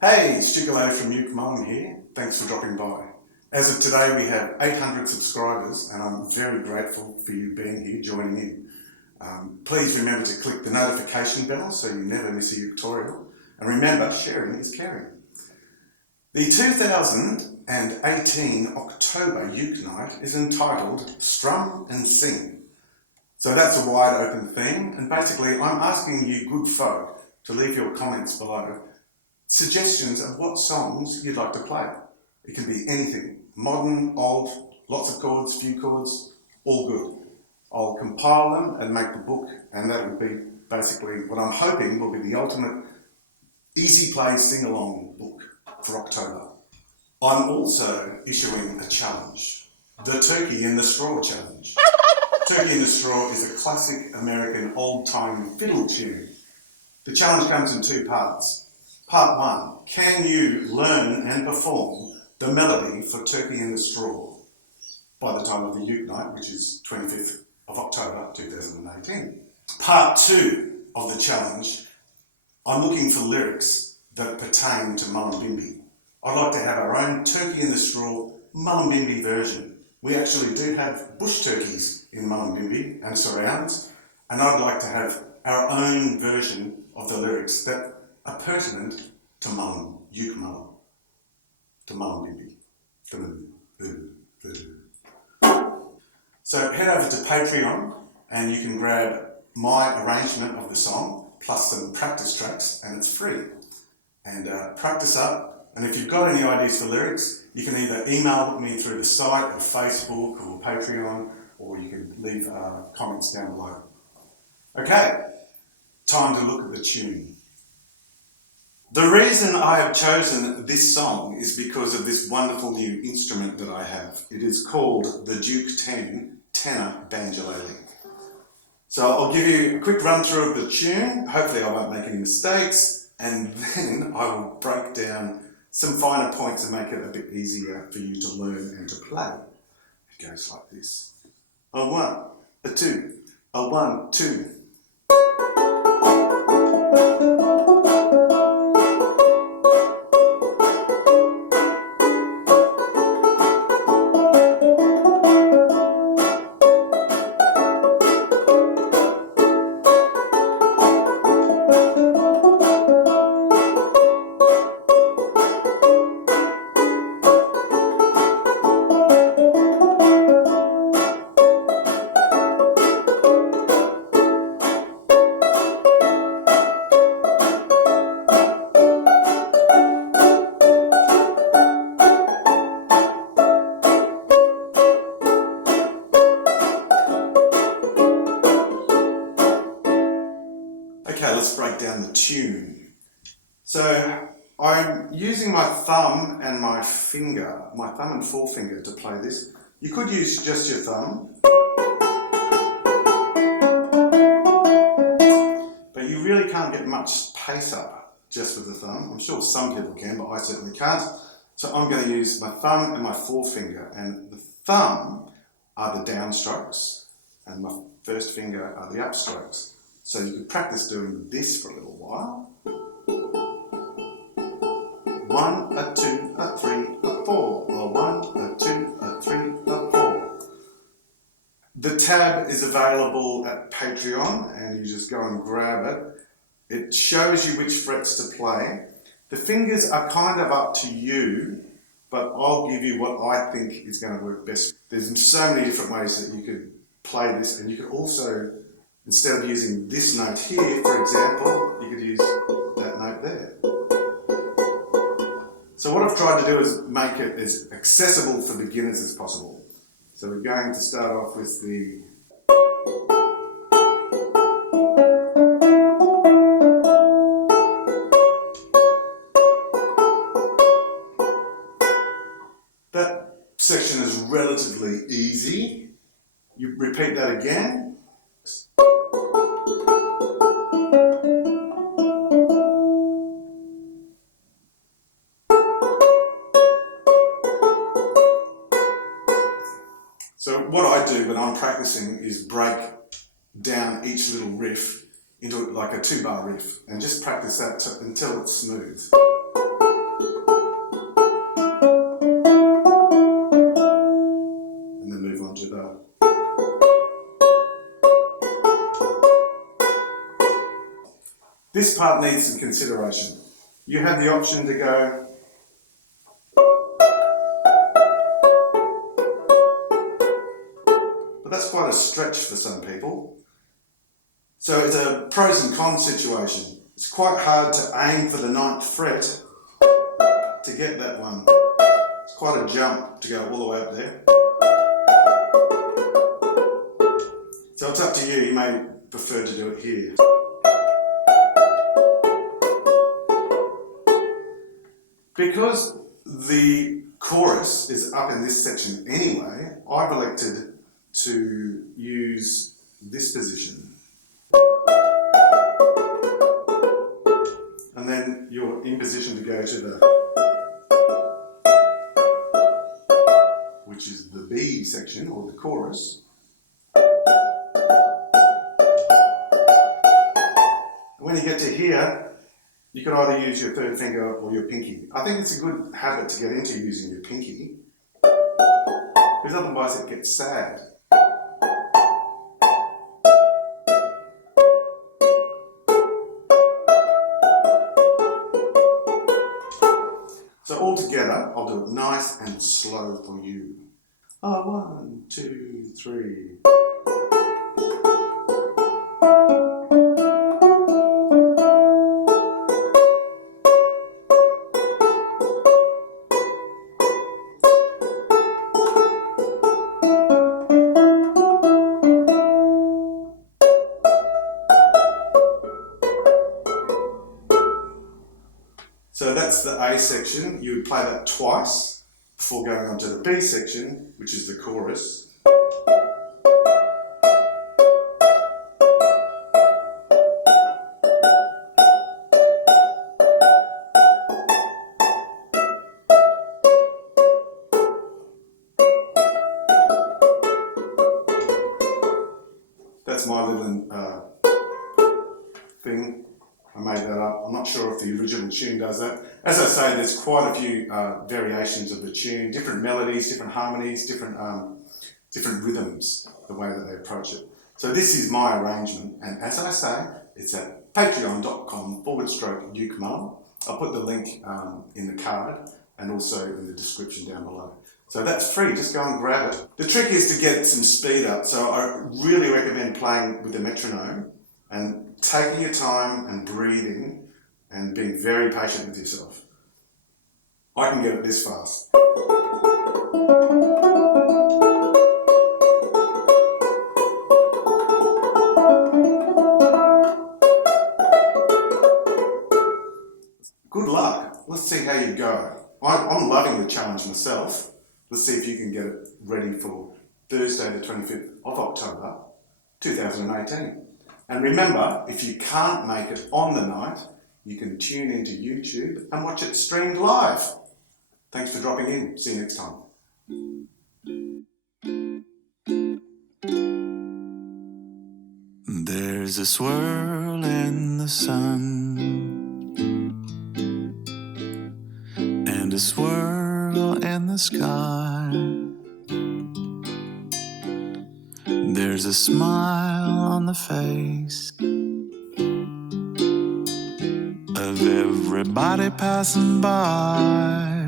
Hey, Stukulele from Uke Mullum here. Thanks for dropping by. As of today, we have 800 subscribers, and I'm very grateful for you being here, joining in. Please remember to click the notification bell so you never miss a Uketorial. And remember, sharing is caring. The 2018 October Uke Night is entitled Strum and Sing. So that's a wide open theme, and basically I'm asking you good folk to leave your comments below suggestions of what songs you'd like to play. It can be anything, modern, old, lots of chords, few chords, all good. I'll compile them and make the book, and that will be basically what I'm hoping will be the ultimate easy play sing-along book for October. I'm also issuing a challenge, the Turkey in the Straw Challenge. Turkey in the Straw is a classic American old-time fiddle tune. The challenge comes in two parts. Part 1, can you learn and perform the melody for Turkey in the Straw by the time of the Uke Night, which is 25th of October 2018. Part 2 of the challenge, I'm looking for lyrics that pertain to Mullumbimby. I'd like to have our own Turkey in the Straw Mullumbimby version. We actually do have bush turkeys in Mullumbimby and surrounds, and I'd like to have our own version of the lyrics that are pertinent to Mullum, Uke Mullum, to Mullumbimby. So head over to Patreon and you can grab my arrangement of the song plus some practice tracks, and it's free. And practice up, and if you've got any ideas for lyrics, you can either email me through the site or Facebook or Patreon, or you can leave comments down below. Okay, time to look at the tune. The reason I have chosen this song is because of this wonderful new instrument that I have. It is called the Duke 10 tenor banjolele. So I'll give you a quick run through of the tune. Hopefully I won't make any mistakes, and then I will break down some finer points and make it a bit easier for you to learn and to play. It goes like this. A 1, a 2, a 1, 2. Okay, let's break down the tune. So I'm using my thumb and my finger, my thumb and forefinger to play this. You could use just your thumb, but you really can't get much pace up just with the thumb. I'm sure some people can, but I certainly can't. So I'm going to use my thumb and my forefinger, and the thumb are the downstrokes and my first finger are the upstrokes. So you could practice doing this for a little while. 1, a 2, a 3, a 4. A 1, a 2, a 3, a 4. The tab is available at Patreon, and you just go and grab it. It shows you which frets to play. The fingers are kind of up to you, but I'll give you what I think is going to work best. There's so many different ways that you could play this, and you could also, instead of using this note here, for example, you could use that note there. So what I've tried to do is make it as accessible for beginners as possible. So we're going to start off with the that section is relatively easy. You repeat that again. So what I do when I'm practicing is break down each little riff into like a 2-bar riff, and just practice that until it's smooth. And then move on to the... This part needs some consideration. You have the option to go but that's quite a stretch for some people. So it's a pros and cons situation. It's quite hard to aim for the 9th fret to get that one. It's quite a jump to go all the way up there. So it's up to you. You may prefer to do it here. Because the chorus is up in this section anyway, I've elected to use this position. And then you're in position to go to the, which is the B section, or the chorus. And when you get to here, you can either use your 3rd finger or your pinky. I think it's a good habit to get into using your pinky, because otherwise it gets sad. So all together, I'll do it nice and slow for you. 1, 2, 3. So that's the A section. You would play that twice before going on to the B section, which is the chorus. That's my little thing. I made that up. I'm not sure if the original tune does that. As I say, there's quite a few variations of the tune, different melodies, different harmonies, different rhythms, the way that they approach it. So this is my arrangement, and as I say, it's at patreon.com/Uke Mullum. I'll put the link in the card and also in the description down below. So that's free, just go and grab it. The trick is to get some speed up, so I really recommend playing with the metronome and taking your time and breathing and being very patient with yourself. I can get it this fast. Good luck. Let's see how you go. I'm loving the challenge myself. Let's see if you can get it ready for Thursday the 25th of October 2018. And remember, if you can't make it on the night, you can tune into YouTube and watch it streamed live. Thanks for dropping in. See you next time. There's a swirl in the sun and a swirl in the sky. There's a smile on the face of everybody passing by.